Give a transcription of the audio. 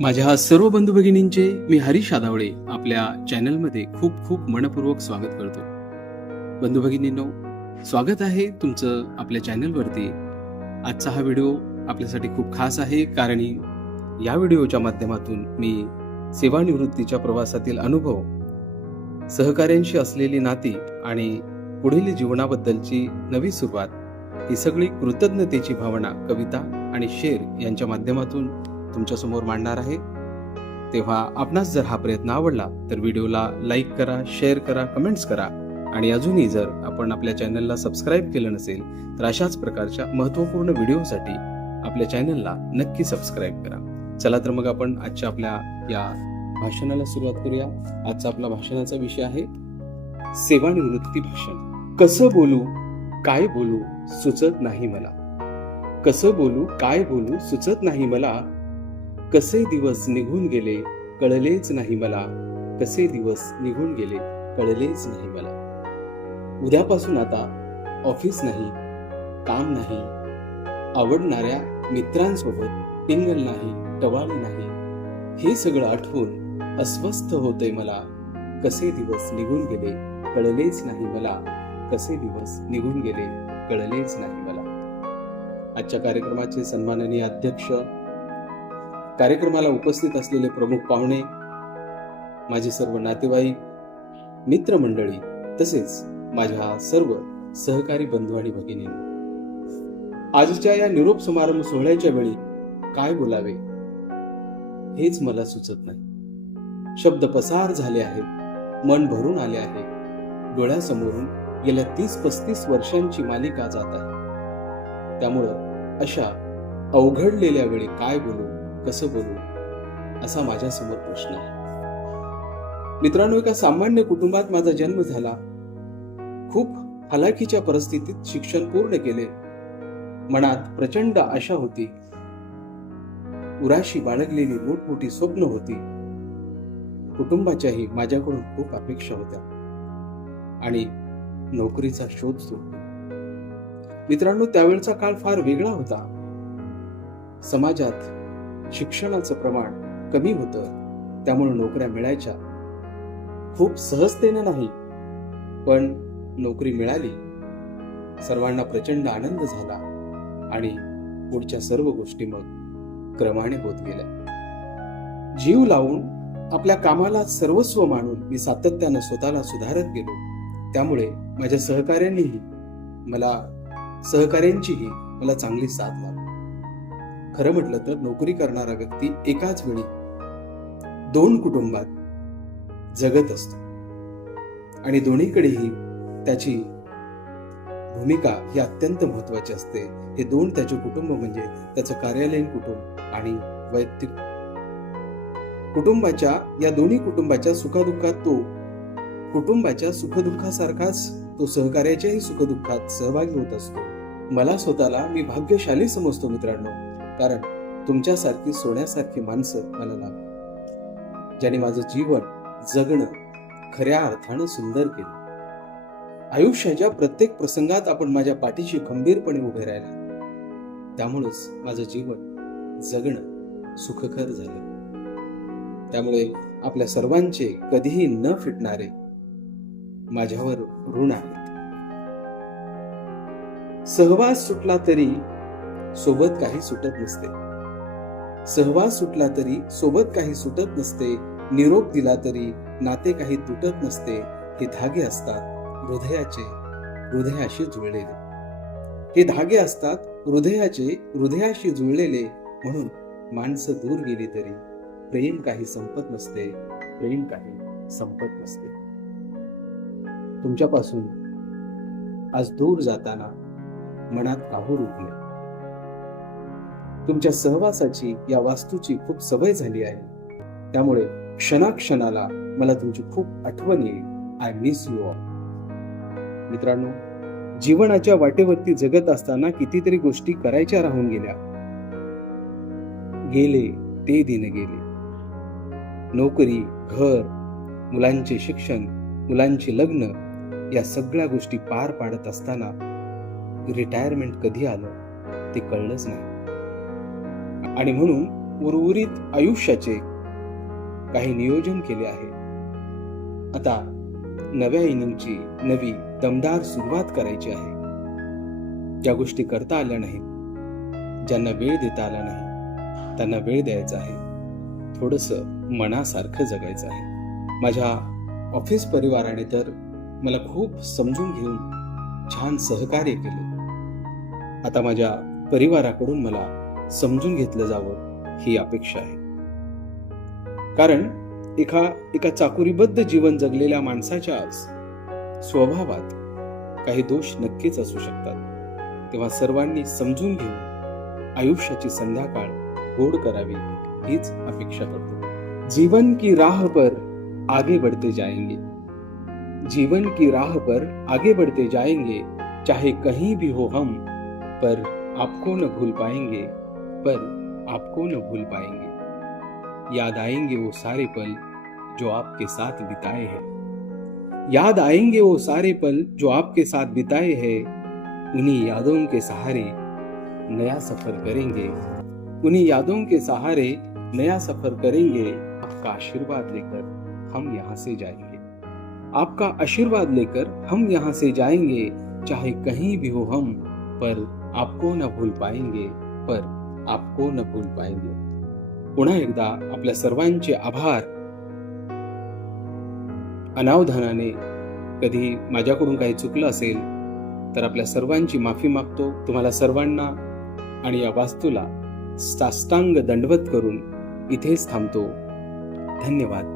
माझ्या सर्व बंधू भगिनींचे मी हरीश आदावळे आपल्या चॅनलमध्ये खूप खूप मनपूर्वक स्वागत करतो. बंधू भगिनींनो स्वागत आहे तुमचं आपल्या चॅनलवरती. आजचा हा व्हिडिओ आपल्यासाठी खूप खास आहे कारण या व्हिडिओच्या माध्यमातून मी सेवानिवृत्तीच्या प्रवासातील अनुभव सहकाऱ्यांशी असलेली नाती आणि पुढील जीवनाबद्दलची नवी सुरुवात ही सगळी कृतज्ञतेची भावना कविता आणि शेर यांच्या माध्यमातून तुमच्यासमोर मांडणार आहे. तेव्हा आपणास जर हा प्रयत्न आवडला तर व्हिडिओला लाईक करा शेअर करा कमेंट्स करा. आणि अजूनही जर आपण आपल्या चॅनलला सबस्क्राईब केलं नसेल तर अशाच प्रकारच्या महत्त्वपूर्ण व्हिडिओसाठी आपल्या चॅनलला नक्की सबस्क्राईब करा. चला तर मग आपण आजच्या आपल्या या भाषणाला सुरुवात करूया. आजचा आपला भाषणाचा विषय आहे सेवानिवृत्ती भाषण. कसं बोलू काय बोलू सुचत नाही मला. कसं बोलू काय बोलू सुचत नाही मला कसे दिवस निघून गेले कळलेच नाही मला. कसे दिवस निघून गेले कळलेच नाही मला. उद्यापासून आता ऑफिस नाही काम नाही. आवडणाऱ्या मित्रांसोबत टिंगल नाही टवाळी नाही. हे सगळं आठवून अस्वस्थ होतंय मला. कसे दिवस निघून गेले कळलेच नाही मला. कसे दिवस निघून गेले कळलेच नाही मला. आजच्या कार्यक्रमाचे सन्माननीय अध्यक्ष कार्यक्रमाला उपस्थित असलेले प्रमुख पाहुणे माझे सर्व नातेवाईक मित्रमंडळी तसेच माझ्या सर्व सहकारी बंधू आणि भगिनी. आजच्या या निरोप समारंभ सोहळ्याच्या वेळी काय बोलावे हेच मला सुचत नाही. शब्द पसार झाले आहेत मन भरून आले आहे. डोळ्यासमोरून गेल्या तीस पस्तीस वर्षांची मालिका जात आहे. त्यामुळं अशा अवघडलेल्या वेळी काय बोलू? कसं बोलू? असा माझ्यासमोर प्रश्न आहे. मित्रांनो एका सामान्य कुटुंबात माझा जन्म झाला. खूप हलाखीच्या परिस्थितीत शिक्षण पूर्ण केले. मनात प्रचंड आशा होती. उराशी बाळगलेली मोठमोठी स्वप्न होती. कुटुंबाच्याही माझ्याकडून खूप अपेक्षा होत्या. आणि नोकरीचा शोध सुरू मित्रांनो त्यावेळचा काळ फार वेगळा होता. समाजात शिक्षणाचं प्रमाण कमी होतं त्यामुळे नोकऱ्या मिळायच्या. खूप सहजतेनं नाही पण नोकरी मिळाली. सर्वांना प्रचंड आनंद झाला आणि पुढच्या सर्व गोष्टी मग क्रमाने होत गेल्या. जीव लावून आपल्या कामाला सर्वस्व मानून मी सातत्यानं स्वतःला सुधारत गेलो. त्यामुळे माझ्या सहकाऱ्यांनीही मला सहकाऱ्यांचीही मला चांगली साथ लावली खरं म्हटलं तर नोकरी करणारा व्यक्ती एकाच वेळी दोन कुटुंबात जगत असतो. आणि दोन्हीकडेही त्याची भूमिका ही अत्यंत महत्वाची असते. हे दोन त्याचे कुटुंब म्हणजे त्याचं कार्यालयीन कुटुंब आणि वैयक्तिक कुटुंबाच्या या दोन्ही कुटुंबाच्या सुखदुःखात तो कुटुंबाच्या सुखदुःखासारखाच तो सहकार्याच्याही सुखदुःखात सहभागी होत असतो. मला स्वतःला मी भाग्यशाली समजतो मित्रांनो. कारण तुमच्यासारखी सोन्यासारखी माणसं मला लाभ ज्याने माझं जीवन जगणं खऱ्या अर्थानं सुंदर केलं. आयुष्याच्या प्रत्येक प्रसंगात आपण माझ्या पाठीशी खंबीरपणे उभे राहिला. त्यामुळेच माझं जीवन जगणं सुखकर झालं. त्यामुळे आपल्या सर्वांचे कधीही न फिटणारे माझ्यावर ऋण आहेत. सहवास सुटला तरी सोबत काही सुटत नसते. सहवास सुटला तरी सोबत काही सुटत नसते निरोप दिला तरी नाते काही तुटत नसते हे धागे असतात हृदयाचे हृदयाशी जुळलेले. हे धागे असतात हृदयाचे हृदयाशी जुळलेले म्हणून माणसं दूर गेली तरी प्रेम काही संपत नसते प्रेम काही संपत नसते. तुमच्यापासून आज दूर जाताना मनात काहूर उठले तुमच्या सहवासाची या वास्तूची खूप सवय झाली आहे. त्यामुळे क्षणाक्षणाला मला तुमची खूप आठवण येईल. आय मिस यू ऑल मित्रांनो जीवनाच्या वाटेवरती जगत असताना कितीतरी गोष्टी करायच्या राहून गेल्या. गेले ते दिन गेले. नोकरी घर मुलांचे शिक्षण मुलांचे लग्न या सगळ्या गोष्टी पार पाडत असताना रिटायरमेंट कधी आलं ते कळलंच नाही. आणि म्हणून उर्वरित आयुष्याचे काही नियोजन केले आहे. आता नव्या इनिंगची नवी दमदार सुरुवात करायची आहे. ज्या गोष्टी करता आल्या नाहीत ज्यांना वेळ देता आला नाही त्यांना वेळ द्यायचा आहे. थोडस मनासारखं जगायचं आहे. माझ्या ऑफिस परिवाराने तर मला खूप समजून घेऊन छान सहकार्य केले. आता माझ्या परिवाराकडून मला समजून घेतलं जावं ही अपेक्षा आहे. कारण एका एका चाकुरीबद्ध जीवन जगलेल्या माणसाच्या स्वभावात काही दोष नक्कीच असू शकतात. तेव्हा सर्वांनी समजून घेऊन आयुष्याची संध्याकाळ गोड करावी हीच अपेक्षा करतो. जीवन की राह पर आगे बढ़ते जाएंगे. जीवन की राह पर आगे बढ़ते जाएंगे चाहे कहीं भी हो हम पर आपको न भूल पाएंगे पर आपको न भूल पाएँगे। याद आएँगे वो सारे पल जो आपके साथ बिताए हैं। याद आएँगे वो सारे पल जो आपके साथ बिताए हैं। उन्हीं यादों के सहारे नया सफ़र करेंगे। उन्हीं यादों के सहारे नया सफ़र करेंगे। आपका आशीर्वाद लेकर हम यहाँ से जाएँगे। आपका आशीर्वाद लेकर हम यहाँ से जाएँगे। चाहे कहीं भी हो हम पर आपको न भूल पाएँगे। पर आपको न भूल पाएंगे. पुन्हा एकदा आपल्या सर्वांचे आभार. अनावधानाने कधी माझ्याकडून काही चुकलं असेल तर आपल्या सर्वांची माफी मागतो. तुम्हाला सर्वांना आणि या वास्तूला साष्टांग दंडवत करून इथेच थांबतो. धन्यवाद.